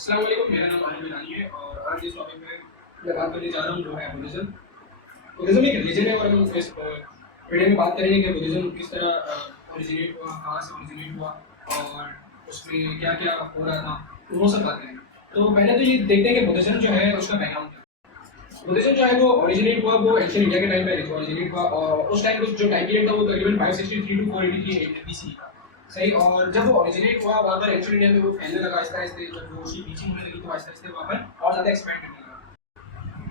अस्सलाम वालेकुम, मेरा नाम आरिफ बिलानी है और आज इस टॉपिक पे मैं बात करने जा रहा हूँ जो है बुद्धिज़्म। बुद्धिज़्म एक रिलीजन है और हम इस वीडियो में बात करेंगे कि बुद्धिज़्म किस तरह ओरिजिनेट हुआ, कहाँ से ओरिजिनेट हुआ और उसमें क्या-क्या हो रहा था, तो वो सब बात करेंगे। तो पहले तो ये देखते हैं कि बुद्धिज़्म जो है उसका बैकग्राउंड क्या है। बुद्धिज़्म जो है वो ओरिजिनेट हुआ वो एंशिएंट इंडिया के टाइम पे ओरिजिनेट हुआ और उस टाइम पे जो टाइम पीरियड था वो तकरीबन 563 टू 483 बीसी था। सही। और जब वो ओरिजिनेट हुआ वहाँ पर एंशिएंट इंडिया में वो फैलने लगा आहिस्ता-आहिस्ता, जब वो उसकी टीचिंग होने लगी तो आहिस्ता-आहिस्ता वहाँ पर और ज़्यादा एक्सपैंड करने लगा।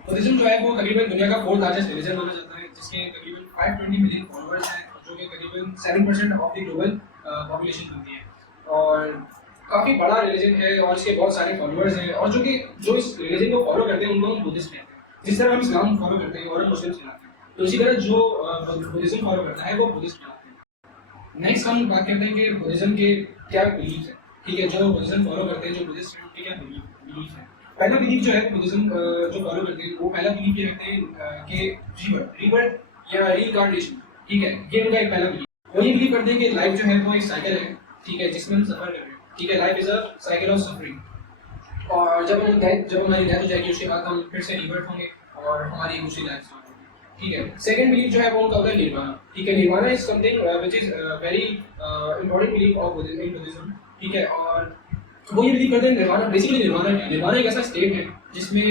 बुद्धिज़्म जो है वो तकरीबन दुनिया का 4th लार्जेस्ट रिलीजन माना जाता है, जिसके तकरीबन 520 मिलियन फॉलोअर्स हैं, जो कि तकरीबन 7% ऑफ द ग्लोबल पॉपुलेशन बनती है और काफ़ी बड़ा रिलीजन है और इसके बहुत सारे फॉलोअर्स हैं और जो इस रिलीजन को फॉलो करते हैं उनको हम बुद्धिस्ट कहते हैं। जिस तरह हम इस्लाम फॉलो करते हैं और हम मुस्लिम कहलाते हैं, तो इसी तरह जो बुद्धिज़्म फॉलो करता है वो बुद्धिस्ट कहलाते हैं। नेक्स्ट हम बात करते हैं कि बुद्धिज़्म के क्या बिलीफ है। ठीक है, जो बुद्धिज़्म फॉलो करते हैं, जो बुद्धिस्ट हैं, उनके क्या बिलीफ है। पहला बिलीफ जो है बुद्धिज़्म जो फॉलो करते हैं, वो पहला बिलीफ ये रखते हैं कि रीबर्थ या रीइंकार्नेशन, ठीक है, ये उनका एक पहला बिलीफ। वो ये बिलीव करते हैं कि लाइफ जो है वो एक साइकिल है, ठीक है, जिसमें हम सफर कर रहे हैं। ठीक है, life is a cycle of suffering और जब हमारी डेथ हो जाएगी उसके बाद हम फिर से रिबर्थ होंगे और हमारी दूसरी लाइफ स्टार्ट होगी। ठीक है, सेकंड बिलीफ जो है वो उनका होता है निर्वाणा। ठीक है, nirvana is something which is very important belief of Buddhism. ठीक है, और वो ये बिलीव करते हैं निर्वाणा बेसिकली निर्वाणा है। निर्वाणा एक ऐसा स्टेट है जिसमें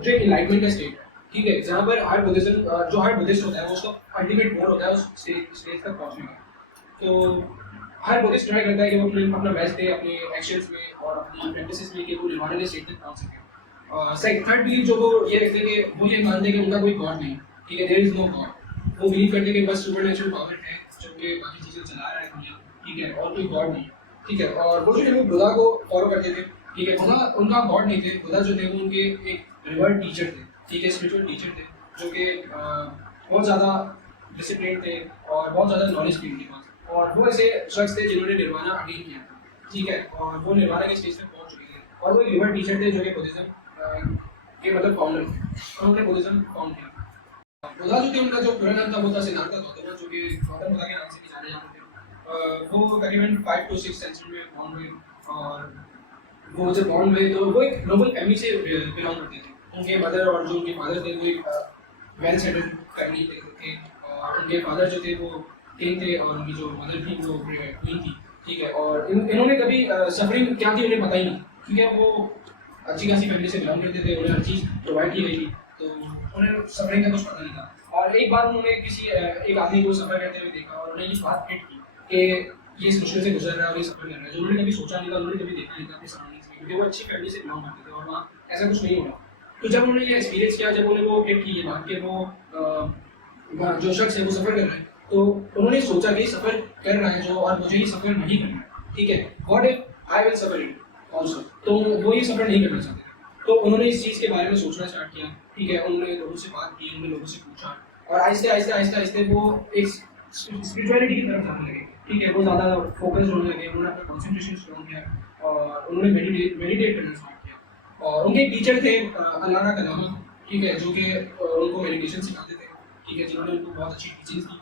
जो एनलाइटमेंट का स्टेट है। ठीक है, जहाँ पर हर बुद्धिज्म जो हर बुद्धिस्ट होता है वो उसका अल्टीमेट गोल होता है उस स्टेज तक पहुँचने का। तो हर बुद्धिस्ट ट्राई करता है कि वो अपना बेस्ट दे अपने एक्शंस में और अपनी प्रैक्टिसेस में कि वो निर्वाणा के स्टेज तक पहुंच सके। थर्ड बिलीव जो वो ये रखते हैं कि वो ये मानते हैं कि उनका कोई गॉड नहीं। ठीक है, देयर इज नो गॉड। वो बिलीव करते हैं कि बस सुपरनेचुरल पावर है जो कि बाकी चीजें चला रहा है दुनिया। ठीक है, और कोई गॉड नहीं। ठीक है, और वो जो है वो बुद्धा को फॉलो करते थे। ठीक है, बुद्धा उनका गॉड नहीं थे। बुद्धा जो थे वो उनके एक रिवर्ड टीचर थे। ठीक है, स्पिरिचुअल टीचर थे जो कि बहुत ज़्यादा डिसिप्लिन थे और बहुत ज़्यादा नॉलेज थी उनके पास। और वो ऐसे शख्स थे जिन्होंने निर्वाणा अटेन किया था। ठीक है, और वो निर्वाणा के स्टेज तक पहुंच चुके थे और वो रिवर्ड टीचर थे जो कि बुद्धिज्म के मतलब फाउंडर थे। उन्होंने बुद्धिज्म फाउंड किया। बुद्धा जो थे उनका जो पूरा नाम था वो था सिद्धार्थ गौतम, जो कि गौतम बुद्धा के नाम से भी जाने जाते थे। वो तकरीबन 5 to 6 सेंचुरी में बॉर्न हुए और वो जब बॉर्न हुए तो वो एक नोबल फैमिली से बिलोंग करते थे। उनके मदर और जो उनके फादर थे वो एक वेल सेटल्ड फैमिली के थे और उनके फादर जो थे वो किंग थे और उनकी जो मदर थी वो क्वीन थी। ठीक है, और इन्होंने कभी सफरिंग क्या थी उन्हें पता ही नहीं। ठीक है, वो अच्छी खासी फैमिली से बिलोंग करते थे, उन्हें हर चीज़ प्रोवाइड की गई थी, तो उन्हें सफरिंग का कुछ पता नहीं था। और एक बार उन्होंने किसी एक आदमी को सफ़र करते हुए देखा और उन्हें ये बात हिट की कि ये इस मुश्किल से गुजर रहा है और ये सफ़र कर रहा है, जो उन्होंने कभी सोचा नहीं था, उन्होंने कभी देखा नहीं था अपने सराउंडिंग्स में, क्योंकि वो अच्छी फैमिली से बिलोंग करते थे और वहाँ ऐसा कुछ नहीं हो रहा। तो जब उन्होंने ये एक्सपीरियंस किया, जब उन्हें वो हिट की ये बात कि वो जो शख्स है वो सफ़र कर रहा है, तो उन्होंने सोचा कि सफ़र कर रहा है जो और मुझे ये सफ़र नहीं करना है। ठीक है, what if I will suffer it also, तो वो ये सफ़र नहीं करना चाहते थे। तो उन्होंने इस चीज़ के बारे में सोचना स्टार्ट किया। ठीक है, उन्होंने लोगों से बात की, उन्होंने लोगों से पूछा और आहिस्ते-आहिस्ते वो एक स्पिरिचुअलिटी की तरफ जाने लगे। ठीक है, वो ज़्यादा फोकस्ड होने लगे, उन्होंने अपना कंसंट्रेशन स्ट्रॉन्ग किया और उन्होंने मेडिटेट करना स्टार्ट किया। और उनके एक टीचर थे अल्लामा कलामा। ठीक है, जो कि उनको मेडिटेशन सिखाते थे। ठीक है, जिन्होंने उनको बहुत अच्छी टीचिंग्स दी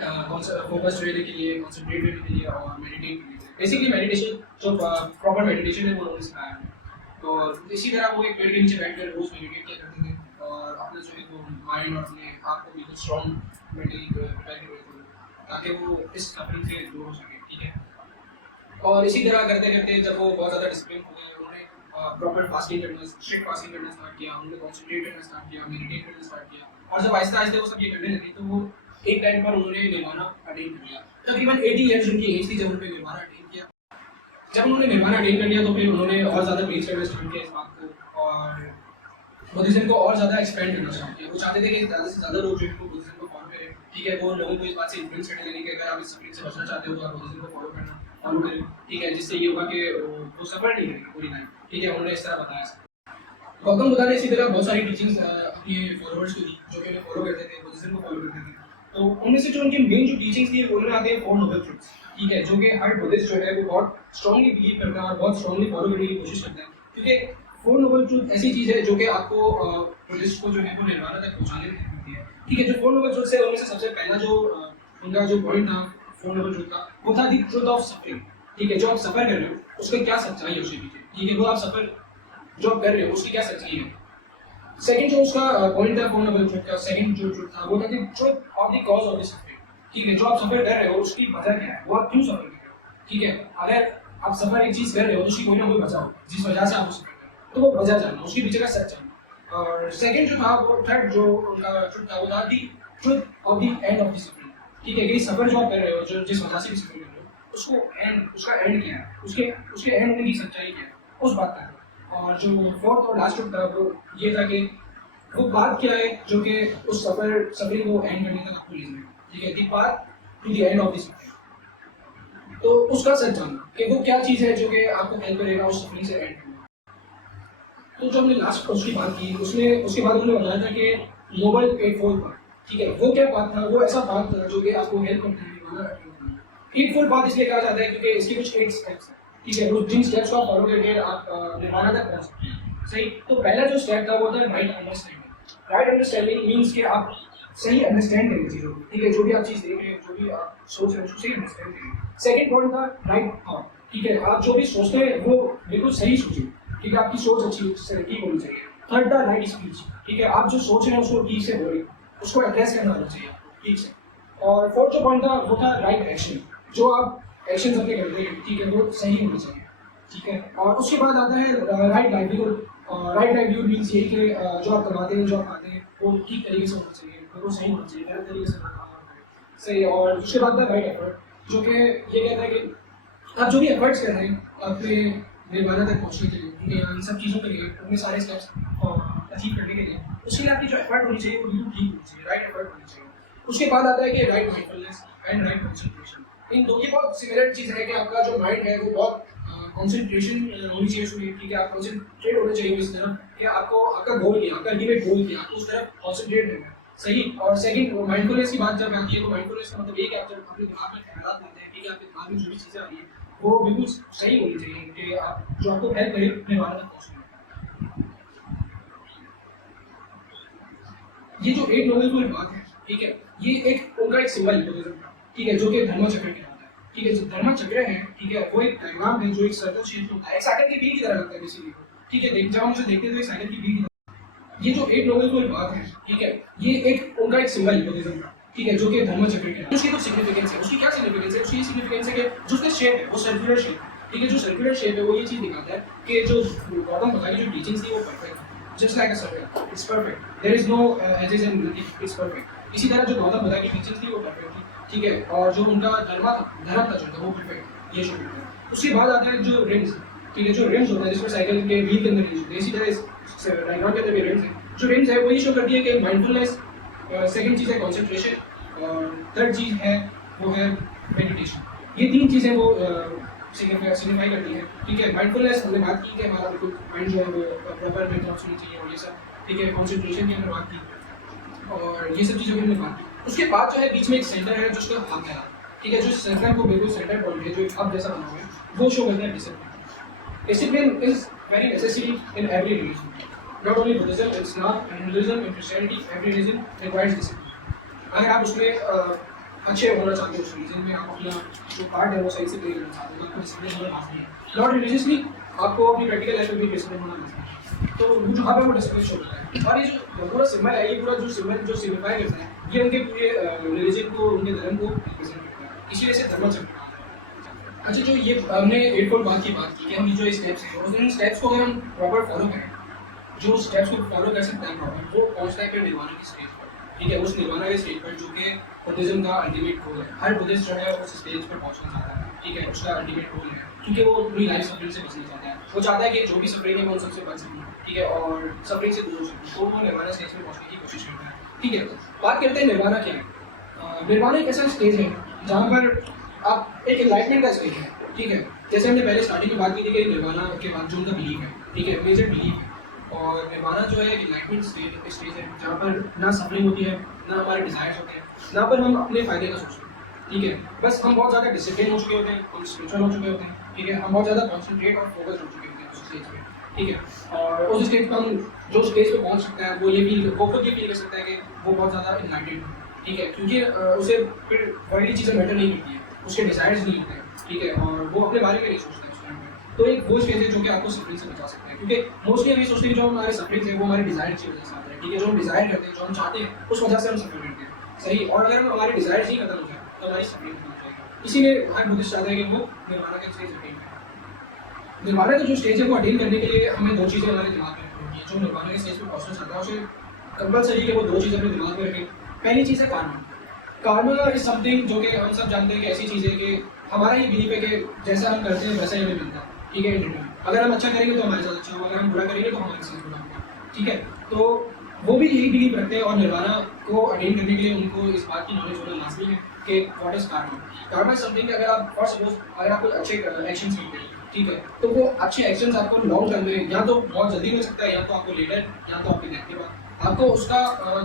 फोकस्ड रहने के लिए, कंसंट्रेट रहने के लिए और मेडिटेट करने के लिए। बेसिकली मेडिटेशन जो प्रॉपर मेडिटेशन है वो उन्होंने सिखाया है। तो इसी तरह वो एक पेड़ के नीचे बैठकर रोज मेडिटेट किया करते थे और अपने जो है वो माइंड और अपने आप को बिल्कुल स्ट्रॉन्ग मेंटली प्रिपेयर कर रहे थे ताकि वो इस सफरिंग से दूर हो सके। ठीक है, और इसी तरह करते करते जब वो बहुत ज़्यादा डिसिप्लिन हो गए, उन्होंने प्रॉपर फास्टिंग करना, स्ट्रिक्ट फास्टिंग करना स्टार्ट किया, उन्होंने कॉन्सेंट्रेट करना स्टार्ट किया, मेडिटेट करना स्टार्ट किया और जब आहिस्ता आहिस्ता वो सब ये करने लगे तो वो एक टाइम पर उन्होंने निर्वाणा अटेन कर लिया। तकरीबन 80 ईयर्स उनकी एज थी जब उन्होंने निर्वाणा अटेन किया। जब उन्होंने निर्वाणा अटेन कर लिया तो फिर उन्होंने और ज़्यादा प्रीच करना स्टार्ट किया इस बात को और बुद्धिज्म को और ज़्यादा एक्सपेंड करना स्टार्ट किया। वो चाहते थे कि ज़्यादा से ज़्यादा लोग जो है वो बुद्धिज्म को फॉलो करें। ठीक है, वो लोगों को इस बात से इन्फ्लुएंस करने लगे कि अगर आप इस सफरिंग से बचना चाहते हो तो आप बुद्धिज्म को फॉलो करना फॉलो करें। ठीक है, जिससे ये होगा कि वो सफर नहीं करेंगे पूरी लाइफ। ठीक है, उन्होंने इस तरह बताया। गौतम बुद्धा ने इसी तरह बहुत सारी टीचिंग्स अपने फॉलोअर्स को दी जो कि उन्हें फॉलो करते थे, बुद्धिज्म को फॉलो करते थे। तो उनमें से जो उनकी मेन जो टीचिंग्स थी उनमें आते हैं 4 नोबल ट्रुथ्स। ठीक है, जो कि हर बुद्धिस्ट जो है वो बहुत स्ट्रांगली बिलीव करता है और बहुत स्ट्रांगली फॉलो करने की कोशिश करता है, क्योंकि 4 नोबल ट्रुथ ऐसी चीज़ है जो कि आपको बुद्धिस्ट को जो है वो निर्वाणा तक पहुंचाने में हेल्प करती है। ठीक है, जो 4 नोबल ट्रुथ्स है उनमें से सबसे पहला जो उनका जो पॉइंट था 4 नोबल ट्रुथ का, वो था द ट्रुथ ऑफ सफरिंग। ठीक है, जो आप सफर कर रहे हो उसका क्या सच्चाई है उसके पीछे, ठीक है, वो आप सफर जो आप कर रहे हो उसकी क्या सच्चाई है। सेकंड जो उसका पॉइंट था फोन ट्रुथ का, सेकंड जो ट्रुथ था वो था कि truth of the cause of the suffering, ठीक है, जो आप सफर कर रहे हो उसकी वजह क्या है, वो आप क्यों सफर कर रहे हो, ठीक है, अगर आप सफर एक चीज कर रहे हो तो उसकी कोई ना कोई वजह हो जिस वजह से आप उसे कर रहे हो, तो वो वजह जानना, उसके पीछे का सच जानना। और सेकंड जो था वो थर्ड जो उनका ट्रुथ था वो था the truth of the end of the suffering, ठीक है, कि सफर जो आप कर रहे हो, जो जिस वजह से भी सफर कर रहे हो उसको एंड, उसका एंड क्या है, उसके उसके एंड होने की सच्चाई क्या है, उस बात का। और जो फोर्थ और लास्ट ट्रुथ था वो ये था कि वो बात क्या है जो कि उस सफरिंग को एंड करने तक आपको ले जाए, ठीक है, the path to the end of the suffering, तो उसका सच जानना कि वो क्या चीज़ है जो कि आपको हेल्प करेगा उस सफरिंग से एंड करने में। तो जो हमने लास्ट उसकी बात की उसमें उसके बाद उन्होंने बताया था कि नोबल एट फोल्ड पाथ, ठीक है, वो क्या बात था, वो ऐसा बात था जो कि आपको हेल्प करता है। एट फोल्ड पाथ इसलिए कहा जाता है क्योंकि इसकी कुछ 8 स्टेप्स हैं, ठीक है, वो जिन स्टेप्स को आप फॉलो करके आप निर्वाणा तक पहुंच सकते हैं। सही, तो पहला जो स्टेप था वो था right understanding. Right understanding means कि आप सही अंडरस्टैंड करें चीज़ों को, ठीक है, जो भी आप चीज़ देख रहे हैं, जो भी आप सोच रहे हैं उसको सही अंडरस्टैंड करें। सेकंड पॉइंट था राइट थॉट, ठीक है, आप जो भी सोचते हैं वो बिल्कुल सही सोचिए, ठीक है, आपकी सोच अच्छी ठीक होनी चाहिए। थर्ड था राइट स्पीच, ठीक है, आप जो सोच रहे हैं उसको ठीक से बोलिए, उसको एड्रेस करना आना चाहिए ठीक से। और फोर्थ जो पॉइंट था वो था राइट एक्शन, जो आप एक्शन अपने करते हैं, ठीक है, वो सही होना चाहिए, ठीक है। और उसके बाद आता है right livelihood. Right livelihood means ये कि जो आप कमाते हैं, जो आप खाते हैं वो ठीक तरीके से होना चाहिए, वो सही होना चाहिए, गलत तरीके से ना होना सही। और उसके बाद था राइट एफर्ट, जो कि ये कहता है कि आप जो भी एफर्ट्स कर रहे हैं अपने निर्वाणा तक पहुंचने के लिए, ठीक है, इन सब चीज़ों के लिए, अपने सारे स्टेप्स अचीव करने के लिए, उसके लिए आपकी जो एफर्ट होनी चाहिए वो बिल्कुल ठीक होनी चाहिए, राइट एफर्ट होनी चाहिए। उसके बाद आता है कि right mindfulness and right concentration. इन दो की बहुत सिमिलर चीज़ है कि आपका जो माइंड है वो बहुत कंसंट्रेशन होनी चाहिए उसमें, ठीक है, आप कंसंट्रेट होने चाहिए इस तरफ कि आपको आपका गोल क्या, आपका अल्टीमेट गोल क्या, आपको उस तरफ कंसंट्रेट रहना है, सही। और सेकंड माइंडफुलनेस की बात जब आती है तो माइंडफुलनेस का मतलब ये कि आप जब अपने दिमाग में ख्यालात लाते हैं, ठीक है, आपके दिमाग में जो भी चीज़ें आ रही है वो बिल्कुल सही होनी चाहिए कि आप जो आपको हेल्प करे अपने वाला तक पहुँचने में। ये जो 8 नोबेल की बात है, ठीक है, ये एक उनका एक सिंबल है बुद्धिज्म का, ठीक है, जो कि धर्म चक्र कहलाता है, ठीक है, जो धर्म चक्र है, ठीक है, वो एक डायग्राम है जो एक सर्कल शेप में होता है, एक साइकिल की व्हील की तरह लगता है बेसिकली, ठीक है, जब हम उसे देखते हैं तो एक साइकिल की व्हील की तरह। ये जो 8 नोबेल की बात है, ठीक है, ये एक उनका एक सिंबल है बुद्धिज्म का, ठीक है, जो कि धर्म चक्र कहलाता है। उसकी कुछ सिग्निफिकेंस है, उसकी क्या सिग्निफिकेंस है, उसकी ये सिग्निफिकेंस है कि जो उसका शेप है वो सर्कुलर शेप है, ठीक है, जो सर्कुलर शेप है वो ये चीज़ दिखाता है कि जो गौतम बुद्ध की जो टीचिंग्स थी वो परफेक्ट है, just like a circle, it's perfect. There is no edges and nothing. It's perfect. इसी तरह जो गौतम बुद्ध की टीचिंग्स थी वो परफेक्ट थी, ठीक है, और जो उनका धर्म था जो था वो परफेक्ट, ये शो करता है। उसके बाद आता है जो रिम्स, ठीक है, जो रिम्स होता है जिसमें साइकिल के व्हील के अंदर रिम्स होते हैं, इसी तरह डायग्राम के अंदर भी रिम्स है। जो रिम्स है वो ये शो करती है कि माइंडफुलनेस, सेकंड चीज़ है कॉन्सेंट्रेशन, और थर्ड चीज़ है वो है मेडिटेशन। ये तीन चीज़ें वो सिग्निफाई करती है, ठीक है। माइंडफुलनेस हमने बात की कि हमारा बिल्कुल माइंड जो है वो प्रॉपर में थॉट्स होनी चाहिए और ये सब, ठीक है। कॉन्सेंट्रेशन की हमने बात की और ये सब चीज़ों की हमने बात की। उसके बाद जो है बीच में एक सेंटर है जो उसका हब है, ठीक है, जो सर्कल को बिल्कुल सेंटर पॉइंट है, जो एक हब जैसा बना हुआ है, वो शो करता है discipline. Discipline is very necessary in every religion, not only Buddhism, Islam, Hinduism, Christianity, every religion requires discipline. अगर आप उसमें अच्छे होना चाहते हो उस रीजन में, आप अपना जो पार्ट है वो सही से प्ले करना चाहते हो, तो आपको डिसिप्लिन होना लाजमी है। नॉट रिलीजियसली, आपको अपनी प्रैक्टिकल लाइफ में भी डिसिप्लिन होना लाजमी है। तो वो जो हब है वो डिसिप्लिन शो करता है। और ये जो पूरा सिंबल है, ये पूरा जो सिंबल जो सिग्निफाई करता है, ये उनके पूरे रिलीजन को, उनके धर्म को रिप्रेजेंट करता है, इसीलिए से धर्म चक्र कहा जाता है। अच्छा, जो ये हमने 8 बात की कि हम जो स्टेप्स हैं उन स्टेप्स को अगर हम प्रॉपर फॉलो करें, जो स्टेप्स को फॉलो कर सकते हैं प्रॉपर, वो पहुंचता है फिर निर्वाणा की स्टेज पर, ठीक है, उस निर्वाणा के स्टेज पर जो कि बुद्धिज्म का अल्टीमेट गोल है। हर बुद्धिस्ट जो है उस स्टेज पर पहुंचना चाहता है, ठीक है, उसका अल्टीमेट गोल है, क्योंकि वो पूरी लाइफ सफरिंग से बचना चाहता है। वो चाहता है कि जो भी सफरिंग है वो उन सबसे बच सकूँ, ठीक है, और सफरिंग से दूर हो सकूँ, तो वो निर्वाणा स्टेज पर पहुंचने की कोशिश करता है, ठीक है। बात करते हैं निर्वाणा क्या है। निर्वाणा एक ऐसा स्टेज है जहाँ पर आप एक एनलाइटमेंट का स्टेज है, ठीक है। जैसे हमने पहले स्टार्टिंग में बात की थी कि निर्वाणा के बाद जो उनका बिलीफ है, ठीक है, मेजर बिलीफ है। और निर्वाणा जो है एनलाइटमेंट स्टेज है जहाँ पर ना सफरिंग होती है, ना हमारे डिज़ायर्स होते हैं, ना पर हम अपने फ़ायदे का सोचते हैं, ठीक है। बस हम बहुत ज़्यादा डिसिप्लिन हो चुके होते हैं, हम स्पिरिचुअल हो चुके होते हैं, ठीक है, हम बहुत ज़्यादा कॉन्सेंट्रेट और फोकस हो चुके होते हैं उस स्टेज में, ठीक है। और उस स्टेज पर हम जो स्टेज पे पहुँच सकता है वो ये फील, वो खुद ये फील कर सकता है कि वो बहुत ज़्यादा इनलाइटेड है, ठीक है, क्योंकि उसे फिर वर्ल्डली चीज़ें मैटर नहीं करती है, उसके डिज़ायर्स नहीं होते हैं, ठीक है, और वो अपने बारे में नहीं सोचते हैं उस टाइम पे। तो एक वो स्टेज है जो कि आपको सफरिंग से बचा सकता है, क्योंकि मोस्टली हम ये सोचते हैं कि जो हमारे सफरिंग है वो हमारे डिजायर की वजह से आता है, ठीक है, जो हम डिजायर करते हैं, जो हम चाहते हैं, उस वजह से हम सफर करते हैं, सही। और अगर हम हमारे डिजायर ही खत्म हो जाए तो हमारी सफरिंग खत्म हो जाएगी। इसीलिए हर बुद्धिस्ट चाहता है कि वो निर्वाणा का स्टेज अटेन करें। निर्वाणा का जो स्टेज है वो अटेन करने के लिए हमें दो चीज़ें हमारे दिमाग में रखनी होती है। जो निर्वाणा के स्टेज पे पहुंचना चाहता है उसे कंपलसरी है वो दो चीज़ें अपने दिमाग में रखें। पहली चीज़ है कार्मा। कार्मा इज समथिंग जो कि हम सब जानते हैं कि ऐसी चीज़ है कि हमारा ये बिलीफ है कि जैसा हम करते हैं वैसा ही हमें मिलता है, ठीक है, इन रिटर्न। अगर हम अच्छा करेंगे तो हमारे साथ अच्छा होगा, अगर हम बुरा करेंगे तो हमारे साथ बुरा होगा, ठीक है। तो वो भी यही बिलीव रखते हैं, और निर्वाणा को अटेन करने के लिए उनको इस बात की नॉलेज होना लाजमी है कि what is Karma. Karma is something कि अगर आप फॉर सपोज अगर आप कुछ अच्छे एक्शंस करते हैं, ठीक है, तो वो अच्छे एक्शंस आपको लॉन्ग टर्म में या तो बहुत जल्दी मिल सकता है, या तो आपको लेटर, या तो आपके डेथ के बाद आपको उसका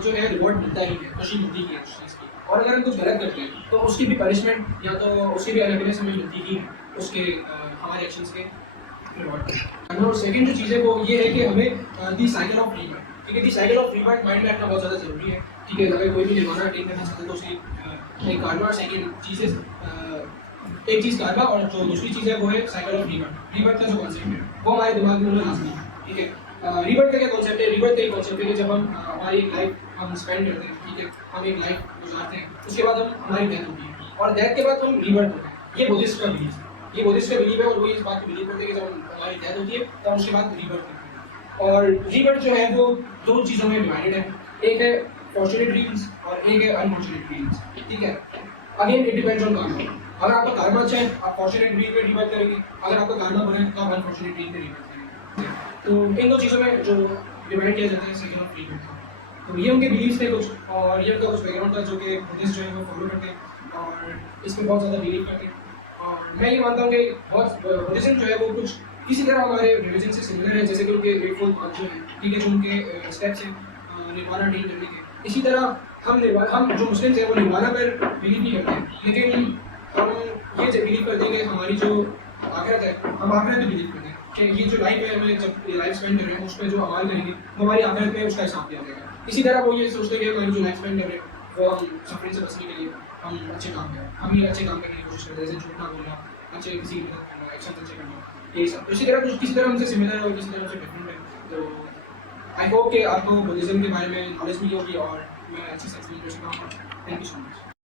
जो है रिवॉर्ड मिलता ही है, खुशी मिलती ही है उस चीज़ की। और अगर हम कुछ गलत करते हैं तो उसकी भी पनिशमेंट या तो उसकी भी हैप्पीनेस हमें मिलती ही है उसके हमारे एक्शंस के रिवॉर्ड। और सेकंड जो चीज़ है वो ये है कि हमें दी साइकिल ऑफ रीबर्थ, ठीक है, दी साइकिल ऑफ रीबर्थ माइंड में रखना बहुत ज़्यादा जरूरी है, ठीक है। अगर कोई भी निर्वाणा अटेन करना चाहता है तो उसकी एक कार्मा, सेकंड चीज़ एक चीज़ कार्मा, और जो दूसरी चीज़ है वो है साइकिल ऑफ रीबर्थ। रीबर्थ का जो कॉन्सेप्ट है वो हमारे दिमाग में होना लाजमी है, ठीक है। रीबर्थ का क्या कॉन्सेप्ट है? रीबर्थ का एक कॉन्सेप्ट है कि जब हम हमारी लाइफ हम स्पेंड करते हैं, ठीक है, हम एक लाइफ गुजारते हैं, उसके बाद हम हमारी डेथ होती है, और डेथ के बाद हम रीबर्थ होते हैं। ये बुद्धिस्ट का बिलीफ है, ये बुद्धिस्ट का बिलीफ है, और वो इस बात को बिलीव करते हैं कि जब हमारी डेथ होती है तो हम उसके बाद रीबर्थ करते हैं। और रीबर्थ जो है वो दो चीज़ों में डिवाइडेड है, एक है फॉर्चुनेट ड्रीम्स और एक है अनफॉर्चुनेट ड्रीम्स, ठीक है। Again it depends on Karma. अगर आपका कार्मा अच्छा है आप फॉर्चुनेट ड्रीम में रीबर्थ करेंगे, अगर आपका कार्मा बुरा है तो आप अनफॉर्चुनेट ड्रीम में रीबर्थ करेंगे। तो इन दो चीज़ों में जो डिवाइड किया जाता है साइकिल ऑफ रीबर्थ। तो ये उनके बिलीव्स थे कुछ, और ये उनका कुछ बैकग्राउंड था जो कि बुद्धिस्ट जो है वो फॉलो करते हैं और इस पर बहुत ज़्यादा बिलीव करते हैं। और मैं ये मानता हूँ कि बहुत बुद्धिज्म जो है वो कुछ किसी तरह हमारे रिलीजन से सिमिलर है, जैसे कि उनके एटफोल्ड पाथ जो है, ठीक है, जो उनके स्टेप्स हैं निर्वाणा अटेन करने के। इसी तरह हम जो मुस्लिम्स हैं वो निर्वाणा पर बिलीव नहीं करते हैं, लेकिन हम ये बिलीव करते हैं कि हमारी जो आखिरत है, हम आखिरत में बिलीव करते हैं कि ये जो लाइफ है हमें जब ये लाइफ स्पेंड कर रहे हैं उस पर जो अमाल करेंगे वो हमारी आखिरत में उसका हिसाब दिया जाएगा। इसी तरह वो ये सोचते हैं कि हमारी जो लाइफ स्पेंड कर रहे हैं वो हम सफरिंग से बचने के लिए हम अच्छे काम करें, हम ये अच्छे काम करने की कोशिश करते हैं, जैसे झूठ ना बोलना, अच्छे किसी की मदद करना, एक्शन अच्छे करना, यही सब। तो इसी तरह कुछ किसी तरह हमसे सिमिलर है और किसी तरह हमसे डिफरेंट है। तो आई होप कि आपको बुद्धिज्म के बारे में नॉलेज मिली होगी और मैं अच्छे से एक्सप्लेन कर सका हूँ। Thank you so much.